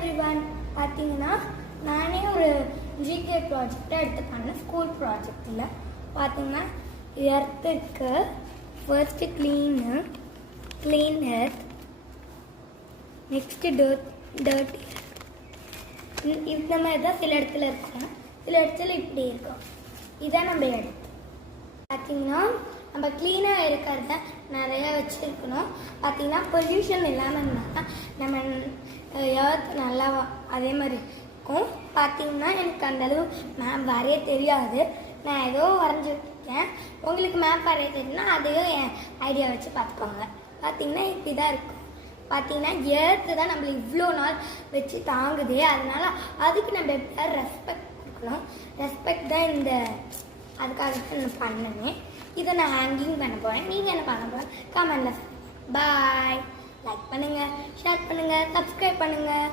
Everyone. பார்த்தீங்கன்னா நானே ஒரு ஜிகே ப்ராஜெக்டை எடுத்து பண்ணேன். ஸ்கூல் ப்ராஜெக்டில் பார்த்தீங்கன்னா எர்த்துக்கு first clean earth, next dirty. இந்த மாதிரி தான் சில இடத்துல இருக்கும், சில இடத்துல இப்படி இருக்கும். இதான் நம்ம எடுத்து பார்த்தீங்கன்னா நம்ம க்ளீனாக இருக்கிறத நிறையா வச்சுருக்கணும். பார்த்தீங்கன்னா பொல்யூஷன் இல்லாமல் இருந்தால் நம்ம எர்த் நல்லா அதே மாதிரி இருக்கும். பார்த்தீங்கன்னா எனக்கு அந்தளவு மேப் வரைய தெரியாது, நான் ஏதோ வரைஞ்சிருக்கேன். உங்களுக்கு மேப் வரைய தெரியும்னா அதையும் என் ஐடியா வச்சு பார்த்துக்கோங்க. பார்த்தீங்கன்னா இப்படி தான் இருக்கும். பார்த்தீங்கன்னா எர்த்து தான் நம்மளை இவ்வளோ நாள் வச்சு தாங்குது, அதனால அதுக்கு நம்ம எப்படியாவது ரெஸ்பெக்ட் கொடுக்கணும். ரெஸ்பெக்ட் தான் அதுக்காக தான் நான் பண்ணேன். இதை நான் ஹேங்கிங் பண்ண போகிறேன். நீங்கள் என்ன பண்ண போகிறேன் கமெண்ட்டில். பாய். லைக் பண்ணுங்கள், ஷேர் பண்ணுங்கள், சப்ஸ்கிரைப் பண்ணுங்கள்.